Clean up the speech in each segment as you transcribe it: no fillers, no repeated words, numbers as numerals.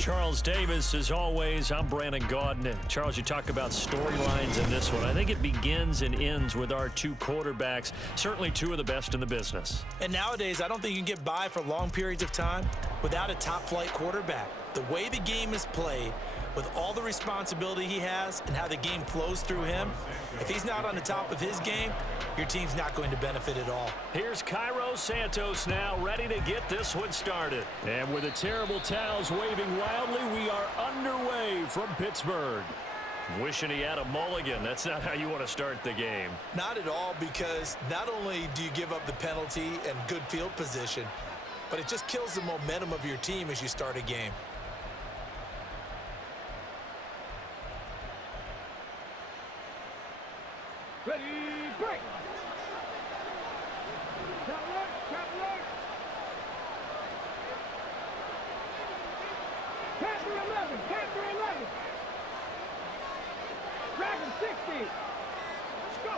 Charles Davis, as always, I'm Brandon Gaudin. Charles, you talk about storylines in this one. I think it begins and ends with our two quarterbacks, certainly two of the best in the business. And nowadays, I don't think you can get by for long periods of time without a top-flight quarterback. The way the game is played, with all the responsibility he has and how the game flows through him, if he's not on the top of his game, your team's not going to benefit at all. Here's Cairo Santos now, ready to get this one started. And with the terrible towels waving wildly, we are underway from Pittsburgh. Wishing he had a mulligan. That's not how you want to start the game. Not at all, because not only do you give up the penalty and good field position, but it just kills the momentum of your team as you start a game. Ready, break! Count right! Panther 11! Dragon 60! Let's go!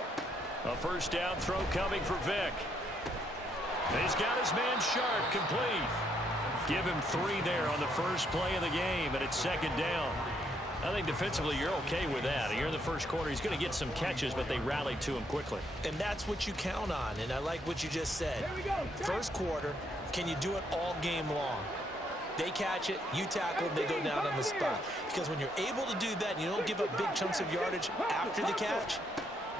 A first down throw coming for Vic. He's got his man sharp, complete. Give him 3 there on the first play of the game, and it's second down. I think defensively you're okay with that. Here in the first quarter, he's going to get some catches, but they rallied to him quickly. And that's what you count on, and I like what you just said. Here we go. First quarter, can you do it all game long? They catch it, you tackle it, they go down on the spot. Because when you're able to do that and you don't give up big chunks of yardage after the catch,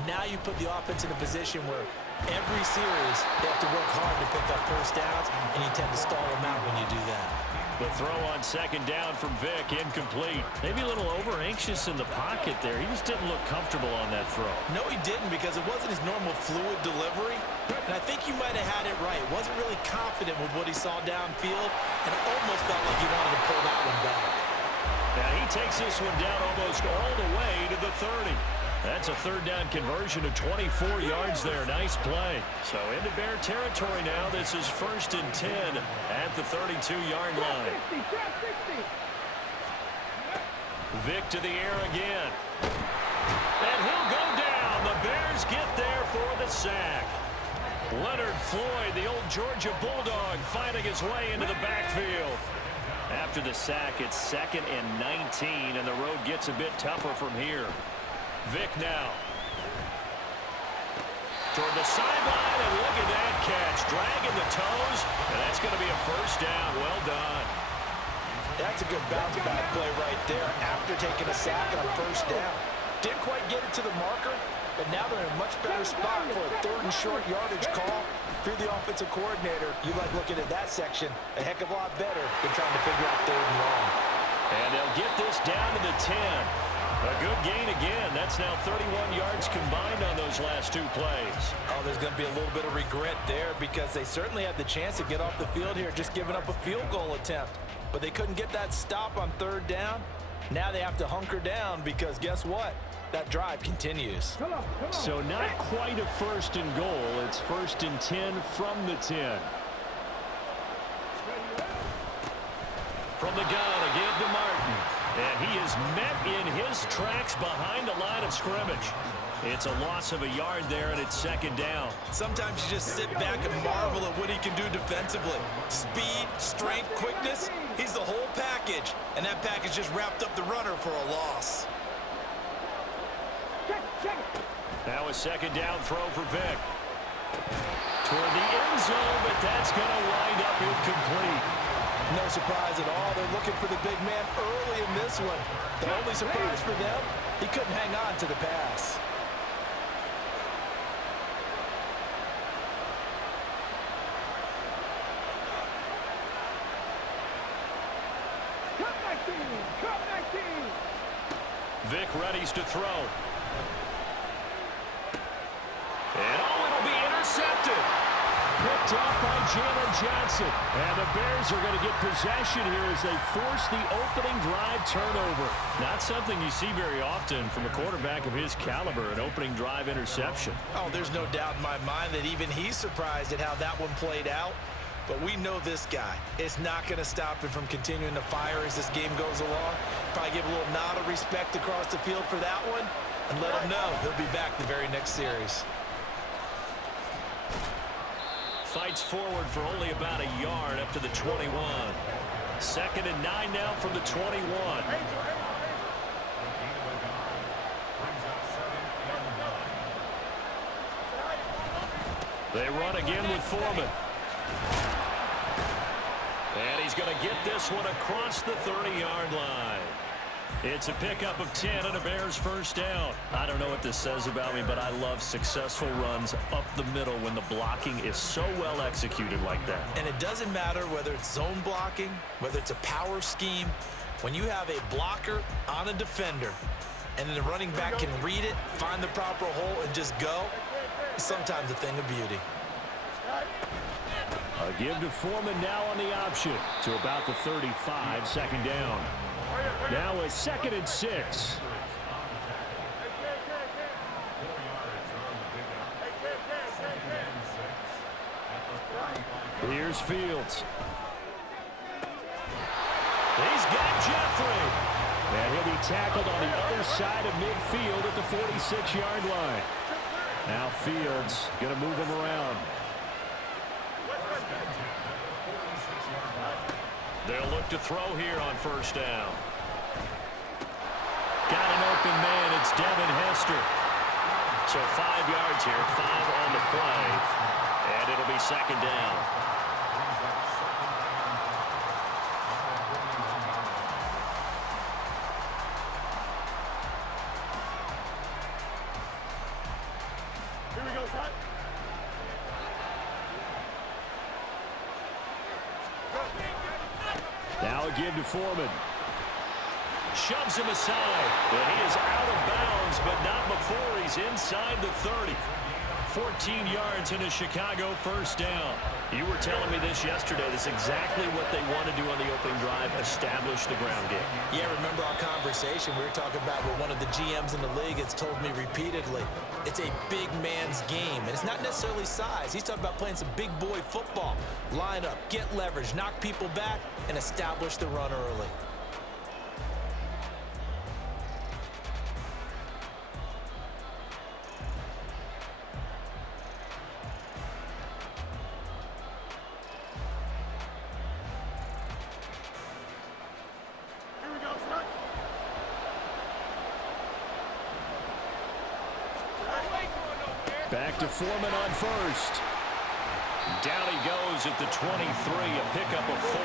now you put the offense in a position where every series they have to work hard to pick up first downs, and you tend to stall them out when you do that. The throw on second down from Vic, incomplete. Maybe a little over-anxious in the pocket there. He just didn't look comfortable on that throw. No, he didn't, because it wasn't his normal fluid delivery. And I think you might have had it right. Wasn't really confident with what he saw downfield, and it almost felt like he wanted to pull that one back. Now he takes this one down almost all the way to the 30. That's a third down conversion of 24 yards there. Nice play. So into Bear territory now. This is 1st and 10 at the 32-yard line. 60. Vic to the air again. And he'll go down. The Bears get there for the sack. Leonard Floyd, the old Georgia Bulldog, finding his way into the backfield. After the sack, it's 2nd and 19, and the road gets a bit tougher from here. Vic now. Toward the sideline, and look at that catch. Dragging the toes, and that's going to be a first down. Well done. That's a good bounce back play right there after taking a sack on first down. Didn't quite get it to the marker, but now they're in a much better spot for a 3rd and short yardage call. Through the offensive coordinator, you like looking at that section a heck of a lot better than trying to figure out 3rd and long. And they'll get this down to the 10. A good gain again. That's now 31 yards combined on those last 2 plays. Oh, there's going to be a little bit of regret there, because they certainly had the chance to get off the field here, just giving up a field goal attempt. But they couldn't get that stop on 3rd down. Now they have to hunker down, because guess what? That drive continues. Come on. So not quite a 1st and goal. It's 1st and 10 from the 10. From the gun, a give to Martin. And he is met in his tracks behind the line of scrimmage. It's a loss of a yard there, and it's 2nd down. Sometimes you just sit back and marvel at what he can do defensively. Speed, strength, quickness, he's the whole package. And that package just wrapped up the runner for a loss. Now a 2nd down throw for Vic. Toward the end zone, but that's going to wind up incomplete. No surprise at all. They're looking for the big man early in this one. The only surprise for them, he couldn't hang on to the pass. Cut 19. Vic readies to throw. And it'll be intercepted. Picked off by Jalen Johnson. And the Bears are going to get possession here as they force the opening drive turnover. Not something you see very often from a quarterback of his caliber, an opening drive interception. Oh, there's no doubt in my mind that even he's surprised at how that one played out. But we know this guy is not going to stop him from continuing to fire as this game goes along. Probably give a little nod of respect across the field for that one, and let him know he'll be back the very next series. Fights forward for only about a yard up to the 21. 2nd and 9 now from the 21. They run again with Foreman. And he's going to get this one across the 30-yard line. It's a pickup of 10 and a Bears first down. I don't know what this says about me, but I love successful runs up the middle when the blocking is so well executed like that. And it doesn't matter whether it's zone blocking, whether it's a power scheme. When you have a blocker on a defender and then the running back can read it, find the proper hole, and just go, it's sometimes a thing of beauty. A give to Foreman now on the option to about the 35, 2nd down. Now a 2nd and 6. Here's Fields. He's got Jeffrey. And he'll be tackled on the other side of midfield at the 46-yard line. Now Fields going to move him around. They'll look to throw here on first down. Got an open man. It's Devin Hester. So 5 yards here, 5 on the play. And it'll be 2nd down. Here we go, son. Now a give to Foreman. Shoves him aside. And he is out of bounds, but not before he's inside the 30. 14 yards in a Chicago first down. You were telling me this yesterday. This is exactly what they want to do on the opening drive, establish the ground game. Yeah, remember our conversation? We were talking about what one of the GMs in the league has told me repeatedly. It's a big man's game, and it's not necessarily size. He's talking about playing some big boy football. Line up, get leverage, knock people back, and establish the run early. Back to Foreman on first. Down he goes at the 23, a pickup of 4.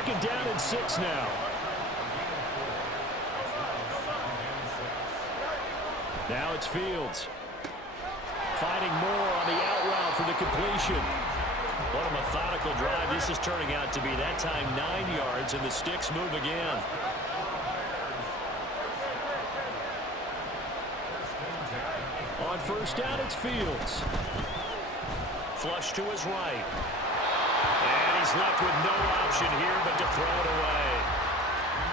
2nd down and 6 now. Now it's Fields. Finding more on the out route for the completion. What a methodical drive. This is turning out to be that time 9 yards, and the sticks move again. On first down, it's Fields. Flush to his right. And he's left with no option here but to throw it away.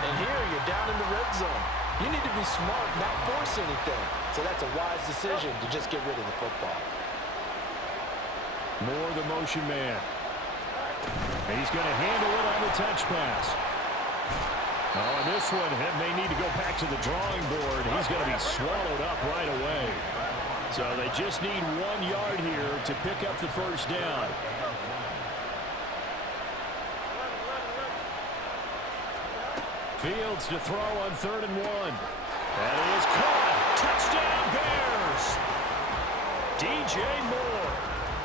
And here you're down in the red zone. You need to be smart, not force anything. So that's a wise decision to just get rid of the football. More the motion man. And he's going to handle it on the touch pass. Oh, and this one may need to go back to the drawing board. He's going to be swallowed up right away. So they just need 1 yard here to pick up the first down. Fields to throw on 3rd and 1. And it is caught. Touchdown, Bears. DJ Moore,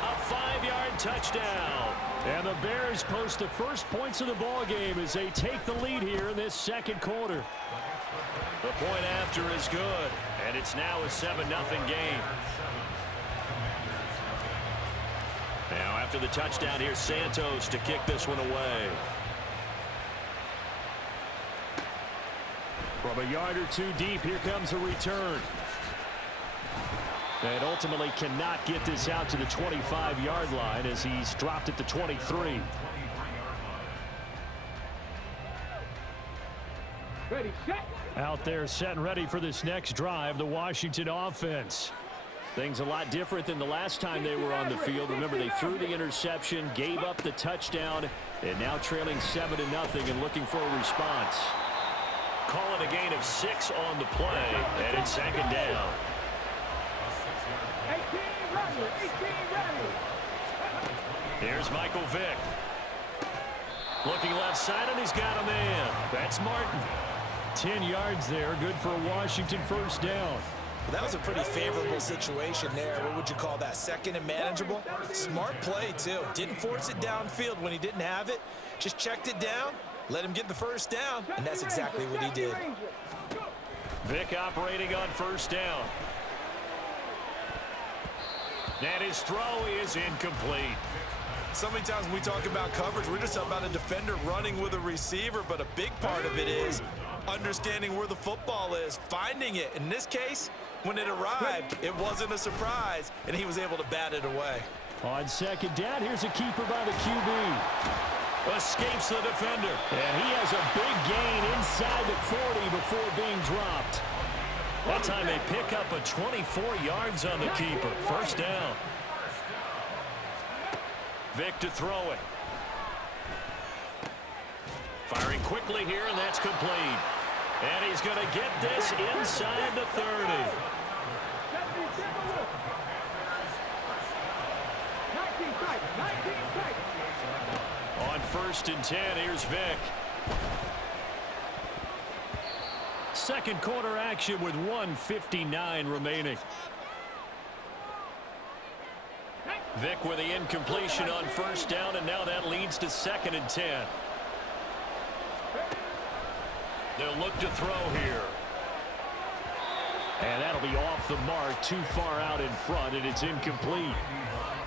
a 5-yard touchdown. And the Bears post the first points of the ball game as they take the lead here in this 2nd quarter. The point after is good, and it's now a 7-0 game. Now after the touchdown, here's Santos to kick this one away. From a yard or 2 deep, here comes a return. And ultimately cannot get this out to the 25-yard line as he's dropped at the 23. Ready, set. Out there set and ready for this next drive, the Washington offense. Things a lot different than the last time they were on the field. Remember, they threw the interception, gave up the touchdown, and now trailing 7-0 and looking for a response. Call it a gain of 6 on the play, and it's 2nd down. 18 ready. Here's Michael Vick. Looking left side, and he's got a man. That's Martin. 10 yards there, good for a Washington first down. Well, that was a pretty favorable situation there. What would you call that? Second and manageable? Smart play, too. Didn't force it downfield when he didn't have it. Just checked it down, let him get the first down, and that's exactly what he did. Vick operating on first down. And his throw is incomplete. So many times when we talk about coverage, we're just talking about a defender running with a receiver, but a big part of it is understanding where the football is, finding it. In this case, when it arrived, it wasn't a surprise, and he was able to bat it away. On second down, here's a keeper by the QB. Escapes the defender. And he has a big gain inside the 40 before being dropped. That time they pick up a 24 yards on the keeper. First down. Vick to throw it. Firing quickly here, and that's complete. And he's going to get this inside the 30. On first and 10, here's Vick. Second quarter action with 1:59 remaining. Vick with the incompletion on first down, and now that leads to second and 10. They'll look to throw here. And that'll be off the mark, too far out in front, and it's incomplete.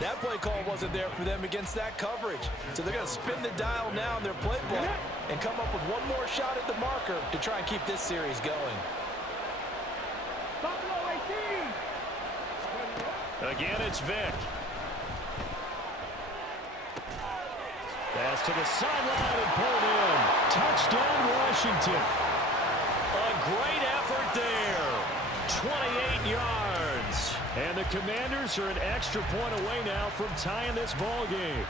That play call wasn't there for them against that coverage. So they're going to spin the dial now in their playbook and come up with one more shot at the marker to try and keep this series going. Again, it's Vick. Pass to the sideline and pulled in. Touchdown, Washington. A great effort there. 28 yards. And the Commanders are an extra point away now from tying this ball game.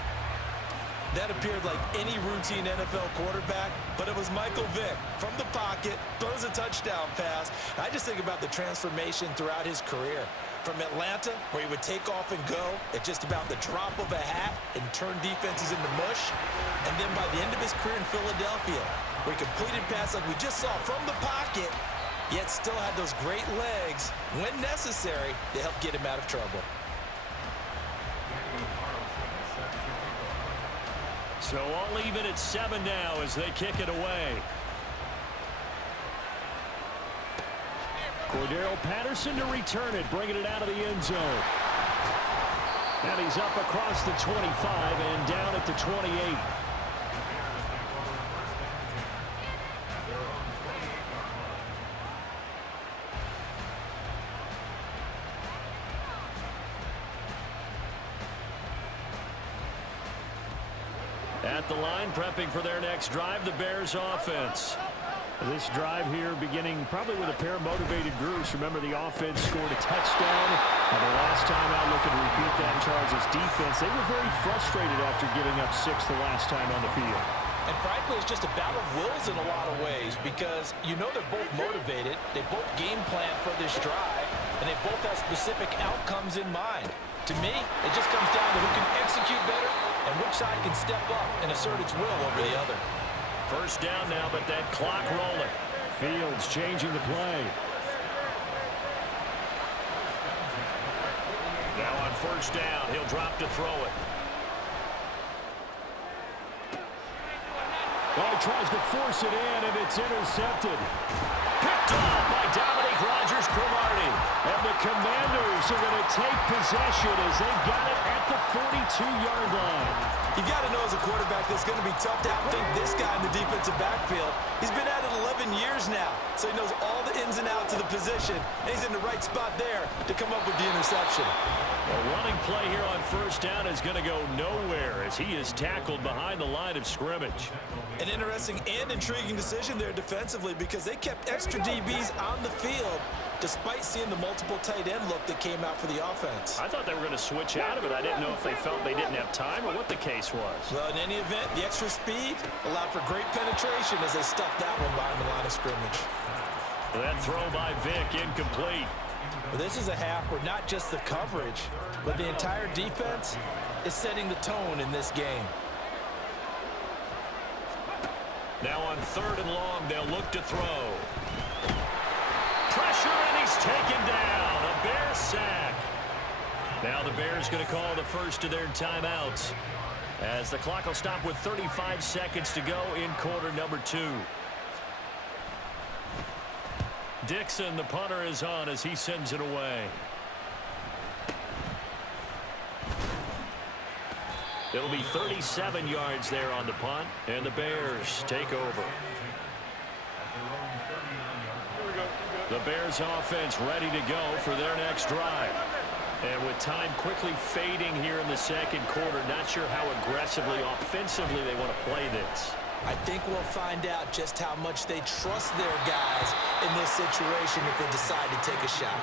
That appeared like any routine NFL quarterback, but it was Michael Vick from the pocket, throws a touchdown pass. I just think about the transformation throughout his career. From Atlanta, where he would take off and go at just about the drop of a hat and turn defenses into mush. And then by the end of his career in Philadelphia, where he completed passes like we just saw from the pocket, yet still had those great legs, when necessary, to help get him out of trouble. So all even at 7 now as they kick it away. Cordero Patterson to return it, bringing it out of the end zone. And he's up across the 25 and down at the 28. At the line, prepping for their next drive, the Bears offense. This drive here beginning probably with a pair of motivated groups. Remember, the offense scored a touchdown. And the last time out, looking to repeat that in Charles' defense. They were very frustrated after giving up 6 the last time on the field. And frankly, it's just a battle of wills in a lot of ways because you know they're both motivated. They both game plan for this drive, and they both have specific outcomes in mind. To me, it just comes down to who can execute better and which side can step up and assert its will over the other. First down now, but that clock rolling. Fields changing the play. Now on first down, he'll drop to throw it. Oh, he tries to force it in, and it's intercepted. Picked off by Dominique Rodgers-Cromartie. And the Commanders are going to take possession as they've got it at the 42-yard line. You got to know as a quarterback that's going to be tough to outthink this guy in the defensive backfield. He's been at it 11 years now, so he knows all the ins and outs of the position, and he's in the right spot there to come up with the interception. A running play here on first down is going to go nowhere as he is tackled behind the line of scrimmage. An interesting and intriguing decision there defensively because they kept extra DBs on the field despite seeing the multiple tight end look that came out for the offense. I thought they were going to switch out of it. I didn't know if they felt they didn't have time or what the case was. Well, in any event, the extra speed allowed for great penetration as they stuffed that one behind the line of scrimmage. That throw by Vick incomplete. Well, this is a half where not just the coverage, but the entire defense is setting the tone in this game. Now on 3rd and long, they'll look to throw. Pressure, and he's taken down. A Bear sack. Now the Bears going to call the first of their timeouts, as the clock will stop with 35 seconds to go in quarter number 2. Dixon, the punter, is on as he sends it away. It'll be 37 yards there on the punt, and the Bears take over. The Bears offense ready to go for their next drive. And with time quickly fading here in the second quarter, not sure how aggressively, offensively they want to play this. I think we'll find out just how much they trust their guys in this situation if they decide to take a shot.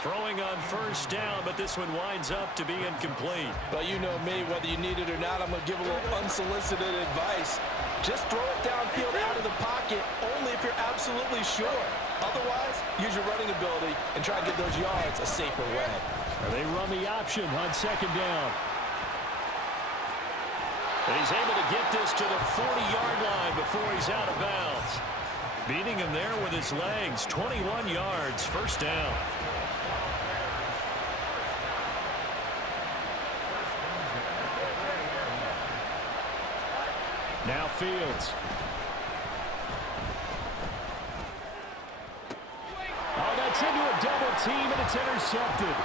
Throwing on 1st down, but this one winds up to be incomplete. But you know me, whether you need it or not, I'm going to give a little unsolicited advice. Just throw it downfield out of the pocket, only if you're absolutely sure. Otherwise, use your running ability and try to get those yards a safer way. And they run the option on 2nd down. And he's able to get this to the 40-yard line before he's out of bounds. Beating him there with his legs, 21 yards, 1st down. Now Fields. Oh, that's into a double team, and it's intercepted.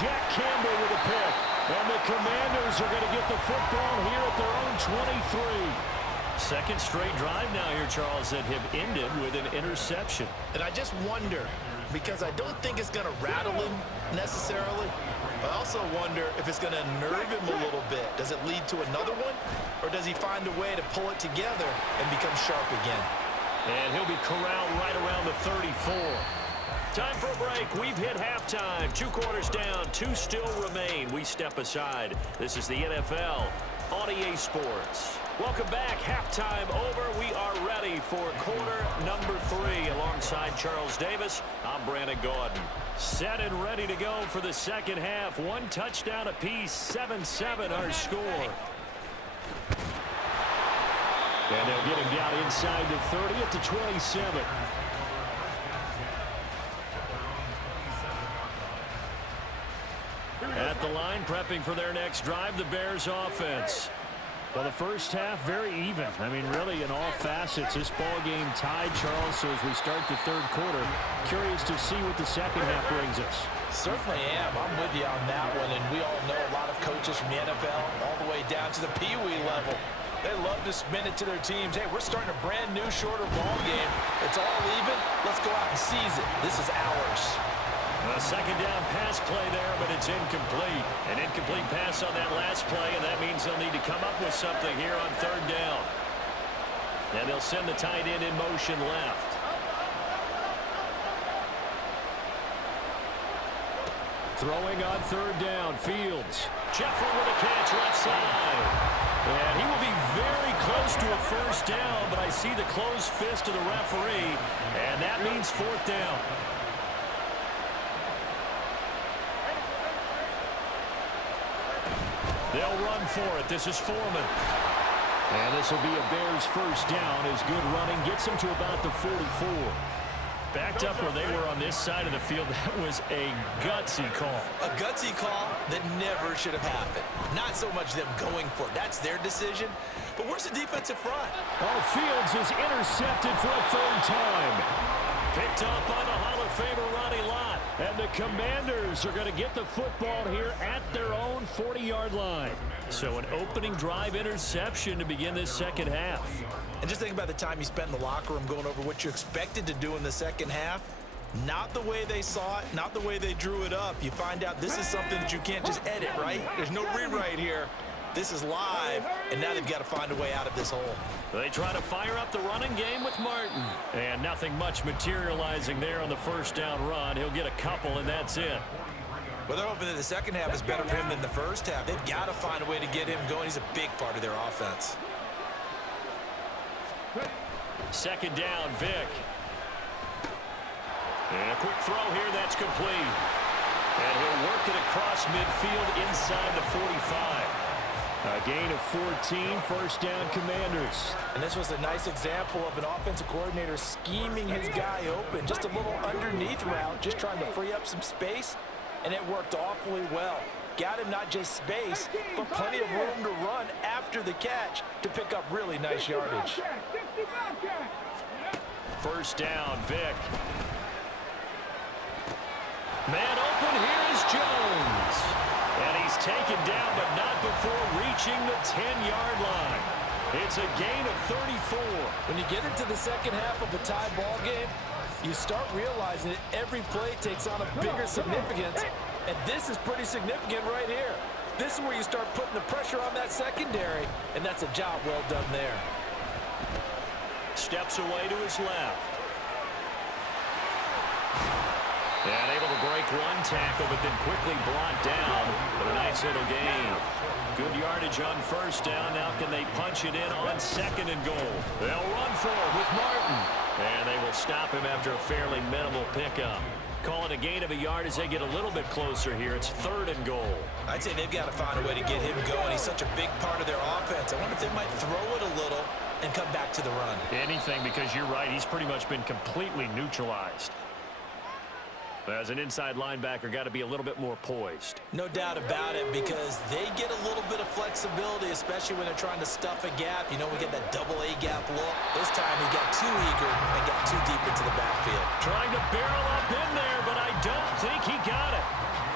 Jack Campbell with a pick. And the Commanders are going to get the football here at their own 23. Second straight drive now here, Charles, that have ended with an interception. And I just wonder, because I don't think it's going to rattle him necessarily, but I also wonder if it's going to nerve him a little bit. Does it lead to another one, or does he find a way to pull it together and become sharp again? And he'll be corralled right around the 34. Time for a break. We've hit halftime. 2 quarters down, 2 still remain. We step aside. This is the NFL on EA Sports. Welcome back. Halftime over. We are ready for quarter number 3. Alongside Charles Davis, I'm Brandon Gaudin. Set and ready to go for the second half. 1 touchdown apiece, 7-7 our score. And they'll get him down inside the 30 at the 27. At the line, prepping for their next drive, the Bears offense. Well, the first half, very even. I mean, really, in all facets, this ball game tied, Charles. So as we start the 3rd quarter, curious to see what the second half brings us. Certainly am. I'm with you on that one. And we all know a lot of coaches from the NFL all the way down to the Pee Wee level. They love to spin it to their teams. Hey, we're starting a brand new, shorter ball game. It's all even. Let's go out and seize it. This is ours. A second down pass play there, but it's incomplete. An incomplete pass on that last play, and that means they'll need to come up with something here on 3rd down. And they'll send the tight end in motion left. Throwing on 3rd down, Fields. Jeffrey with a catch left side. And he will be very close to a 1st down, but I see the closed fist of the referee, and that means 4th down. They'll run for it. This is Foreman. And this will be a Bears 1st down as good running gets them to about the 44. Backed up where they were on this side of the field. That was a gutsy call. A gutsy call that never should have happened. Not so much them going for it. That's their decision. But where's the defensive front? Oh, Fields is intercepted for a 3rd time. Picked up by the Hall of Famer Ronnie Lott. And the Commanders are going to get the football here at their own 40-yard line. So an opening drive interception to begin this second half. And just think about the time you spent in the locker room going over what you expected to do in the second half. Not the way they saw it, not the way they drew it up. You find out this is something that you can't just edit, right? There's no rewrite here. This is live, and now they've got to find a way out of this hole. They try to fire up the running game with Martin. And nothing much materializing there on the 1st down run. He'll get a couple, and that's it. Well, they're hoping that the second half is better for him than the first half. They've got to find a way to get him going. He's a big part of their offense. 2nd down, Vick. And a quick throw here, that's complete. And he'll work it across midfield inside the 45. A gain of 14, first down Commanders. And this was a nice example of an offensive coordinator scheming his guy open. Just a little underneath route, just trying to free up some space, and it worked awfully well. Got him not just space, but plenty of room to run after the catch to pick up really nice yardage. First down, Vic. Man open, here is Jones. And he's taken down, but not before reaching the 10-yard line. It's a gain of 34. When you get into the second half of a tie ball game, you start realizing that every play takes on a bigger significance, and this is pretty significant right here. This is where you start putting the pressure on that secondary, and that's a job well done there. Steps away to his left. And able to break one tackle, but then quickly brought down for a nice little gain. Good yardage on first down. Now can they punch it in on second and goal? They'll run for it with Martin. And they will stop him after a fairly minimal pickup. Call it a gain of a yard as they get a little bit closer here. It's third and goal. I'd say they've got to find a way to get him going. He's such a big part of their offense. I wonder if they might throw it a little and come back to the run. Anything, because you're right. He's pretty much been completely neutralized. As an inside linebacker, got to be a little bit more poised. No doubt about it, because they get a little bit of flexibility, especially when they're trying to stuff a gap. You know, we get that double A gap look. This time he got too eager and got too deep into the backfield. Trying to barrel up in there, but I don't think he got it.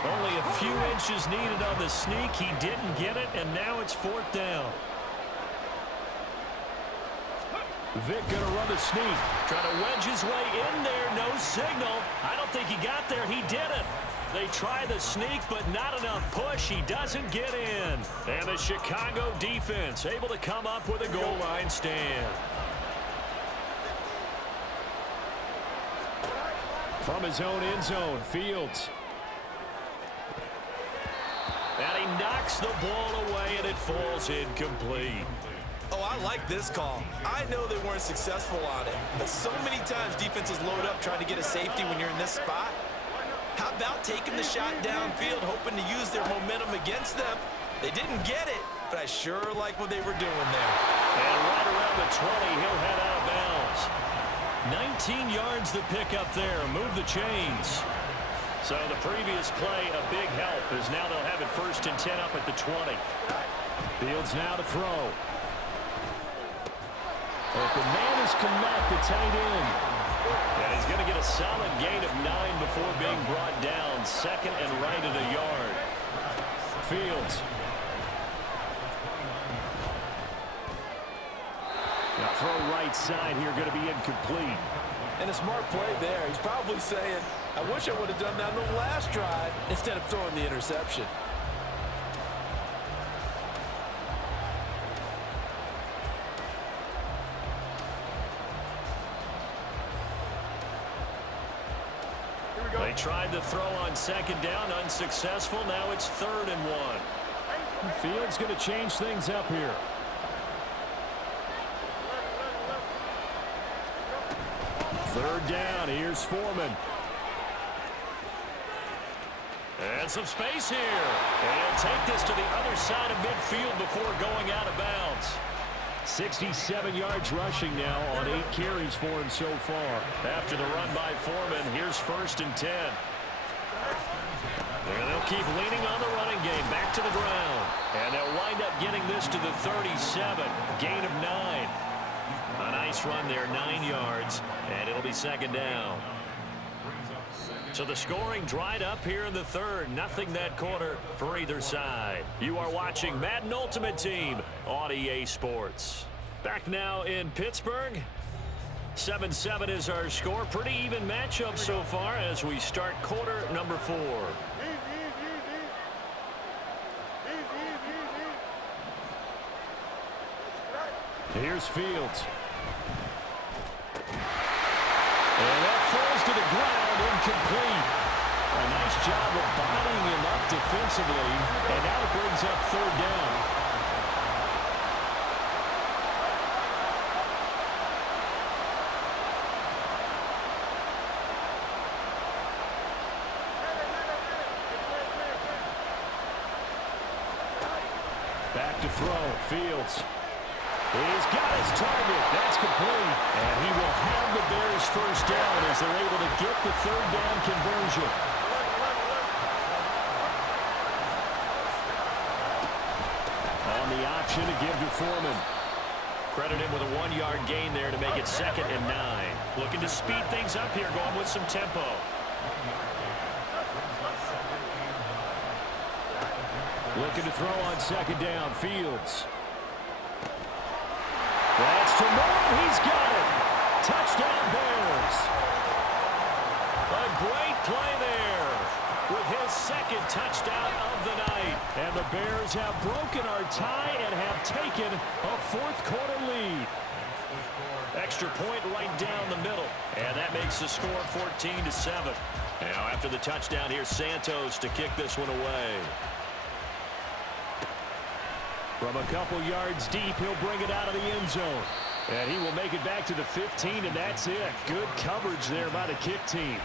Only a few inches needed on the sneak. He didn't get it, and now it's fourth down. Vic going to run the sneak. Trying to wedge his way in there. No signal. I don't think he got there. He didn't. They try the sneak, but not enough push. He doesn't get in. And the Chicago defense able to come up with a goal line stand. From his own end zone, Fields. And he knocks the ball away, and it falls incomplete. Oh, I like this call. I know they weren't successful on it, but so many times defenses load up trying to get a safety when you're in this spot. How about taking the shot downfield, hoping to use their momentum against them? They didn't get it, but I sure like what they were doing there. And right around the 20, he'll head out of bounds. 19 yards to pick up there. Move the chains. So the previous play, a big help, as now they'll have it first and 10 up at the 20. Fields now to throw. But the man is Komet, the tight end. And he's going to get a solid gain of 9 before being brought down. Second and right at a yard. Fields. Now throw right side here, going to be incomplete. And a smart play there. He's probably saying, I wish I would have done that on the last drive instead of throwing the interception. They tried to throw on second down, unsuccessful. Now it's third and 1. Fields going to change things up here. Third down, here's Foreman. And some space here. And he'll take this to the other side of midfield before going out of bounds. 67 yards rushing now on 8 carries for him so far. After the run by Foreman, here's first and 10. And they'll keep leaning on the running game. Back to the ground. And they'll wind up getting this to the 37. Gain of 9. A nice run there, 9 yards. And it'll be second down. So the scoring dried up here in the third. Nothing that quarter for either side. You are watching Madden Ultimate Team on EA Sports. Back now in Pittsburgh. 7-7 is our score. Pretty even matchup so far as we start quarter number 4. Here's Fields. And that falls to the ground, incomplete. A nice job of bodying him up defensively, and now it brings up third down. Back back to throw. Fields. He's got his target. That's complete. And he will have the Bears first down as they're able to get the third down conversion. On the option to give to Foreman. Credit him with a 1-yard gain there to make it 2nd and 9. Looking to speed things up here, going with some tempo. Looking to throw on 2nd down. Fields. That's to Moore. He's got it. Touchdown Bears. A great play there with his 2nd touchdown of the night. And the Bears have broken our tie and have taken a 4th quarter lead. Extra point right down the middle. And that makes the score 14-7. Now after the touchdown, here's Santos to kick this one away. From a couple yards deep, he'll bring it out of the end zone. And he will make it back to the 15, and that's it. Good coverage there by the kick team.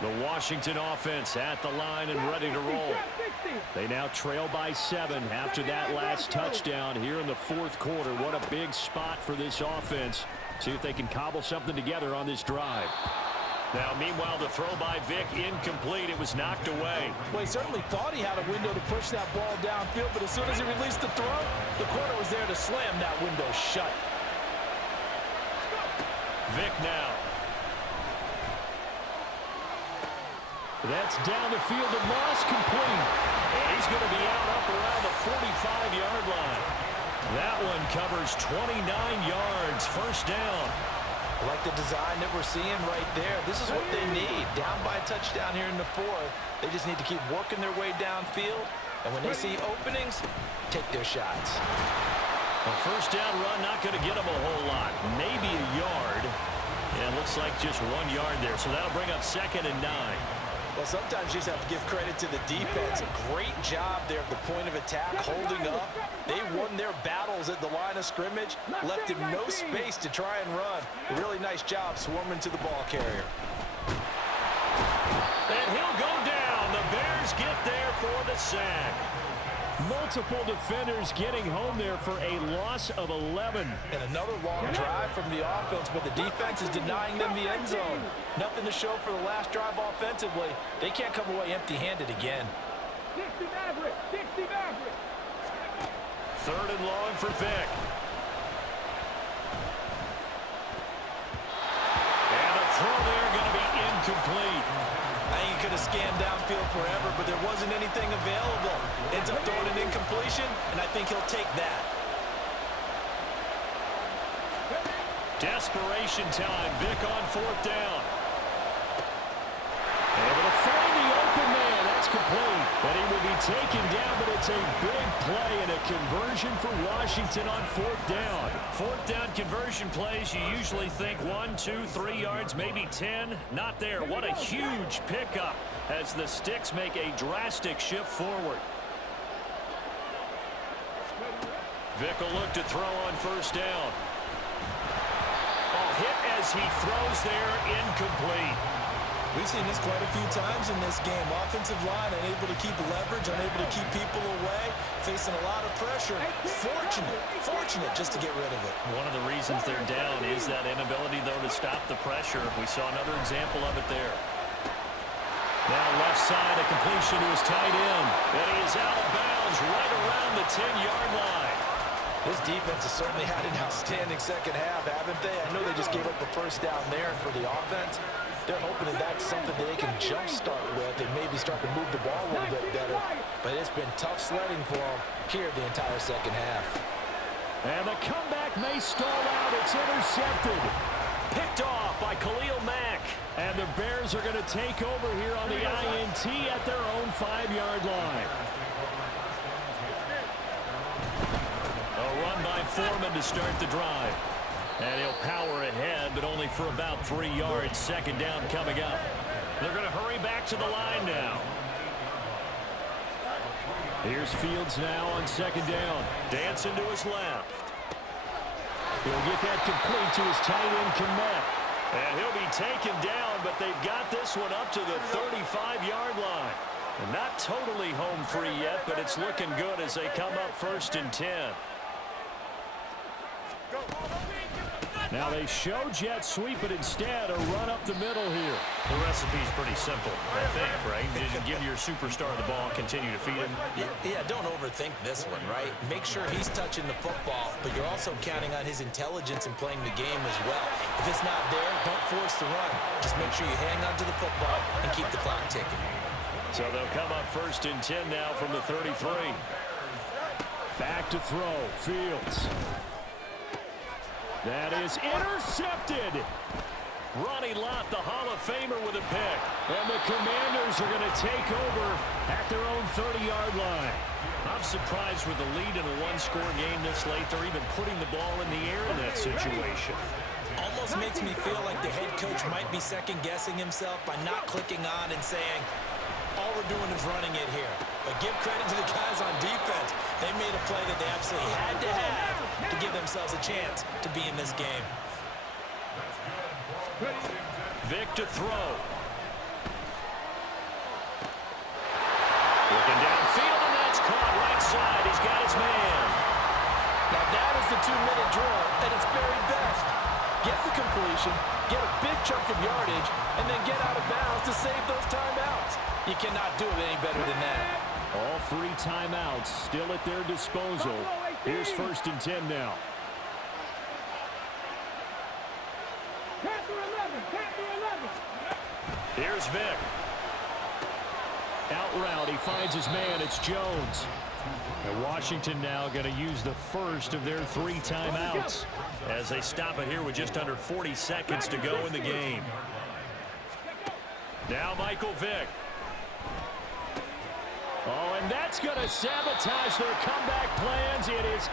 The Washington offense at the line and ready to roll. They now trail by 7 after that last touchdown here in the 4th quarter. What a big spot for this offense. See if they can cobble something together on this drive. Now, meanwhile, the throw by Vic incomplete. It was knocked away. Well, he certainly thought he had a window to push that ball downfield, but as soon as he released the throw, the corner was there to slam that window shut. Vic now. That's down the field to Moss, complete. And he's going to be out up around the 45-yard line. That one covers 29 yards. First down. I like the design that we're seeing right there. This is what they need. Down by a touchdown here in the 4th. They just need to keep working their way downfield. And when they see openings, take their shots. A first down run, not going to get them a whole lot. Maybe a yard. And it looks like just 1 yard there. So that'll bring up 2nd and 9. Well, sometimes you just have to give credit to the defense. A great job there at the point of attack, holding up. They won their battles at the line of scrimmage, left him no space to try and run. A really nice job swarming to the ball carrier. And he'll go down. The Bears get there for the sack. Multiple defenders getting home there for a loss of 11. And another long drive from the offense, but the defense is denying them the end zone. Nothing to show for the last drive offensively. They can't come away empty-handed again. 60 Maverick, 60 Maverick. 3rd and long for Vic. And the throw there going to be incomplete. I think he could have scanned downfield forever, but there wasn't anything available. Ends up throwing an incompletion, and I think he'll take that. Desperation time. Vic on 4th down. Able to find the open man. That's complete. But he will be taken down, but it's a big play and a conversion for Washington on 4th down. 4th down conversion plays, you usually think 1, 2, 3 yards, maybe 10. Not there. What a huge pickup as the Sticks make a drastic shift forward. Vic will look to throw on 1st down. Hit as he throws there, incomplete. We've seen this quite a few times in this game. Offensive line unable to keep leverage, unable to keep people away, facing a lot of pressure. Fortunate just to get rid of it. One of the reasons they're down is that inability, though, to stop the pressure. We saw another example of it there. Now left side, a completion to his tight end. And he is out of bounds right around the 10-yard line. This defense has certainly had an outstanding second half, haven't they? I know they just gave up a first down there, and for the offense, they're hoping that that's something that they can jumpstart with and maybe start to move the ball a little bit better. But it's been tough sledding for them here the entire second half. And the comeback may stall out. It's intercepted. Picked off by Khalil Mack. And the Bears are going to take over here on the INT at their own 5-yard line. A run by Foreman to start the drive. And he'll power ahead, but only for about 3 yards. 2nd down coming up. They're going to hurry back to the line now. Here's Fields now on 2nd down. Dancing to his left. He'll get that complete to his tight end, Komet. And he'll be taken down, but they've got this one up to the 35-yard line. And not totally home free yet, but it's looking good as they come up 1st and 10. Now they show jet sweep, but instead a run up the middle here. The recipe's pretty simple, I think, right? You just give your superstar the ball and continue to feed him. Yeah, don't overthink this one, right? Make sure he's touching the football, but you're also counting on his intelligence in playing the game as well. If it's not there, don't force the run. Just make sure you hang on to the football and keep the clock ticking. So they'll come up 1st and 10 now from the 33. Back to throw, Fields. That is intercepted. Ronnie Lott, the Hall of Famer, with a pick. And the Commanders are going to take over at their own 30-yard line. I'm surprised with the lead in a one-score game this late. They're even putting the ball in the air in that situation. Almost makes me feel like the head coach might be second-guessing himself by not clicking on and saying, all we're doing is running it here. But give credit to the guys on defense. They made a play that they absolutely had to have to give themselves a chance to be in this game. Vic to throw. Looking downfield, and that's caught right side. He's got his man. Now that is the 2-minute drill at its very best. Get the completion, get a big chunk of yardage, and then get out of bounds to save those timeouts. You cannot do it any better than that. All 3 timeouts still at their disposal. Here's 1st and 10 now. Here's Vic. Out route, he finds his man. It's Jones. And Washington now going to use the first of their 3 timeouts as they stop it here with just under 40 seconds to go in the game. Now Michael Vick. Oh, and that's going to sabotage their comeback plans. It is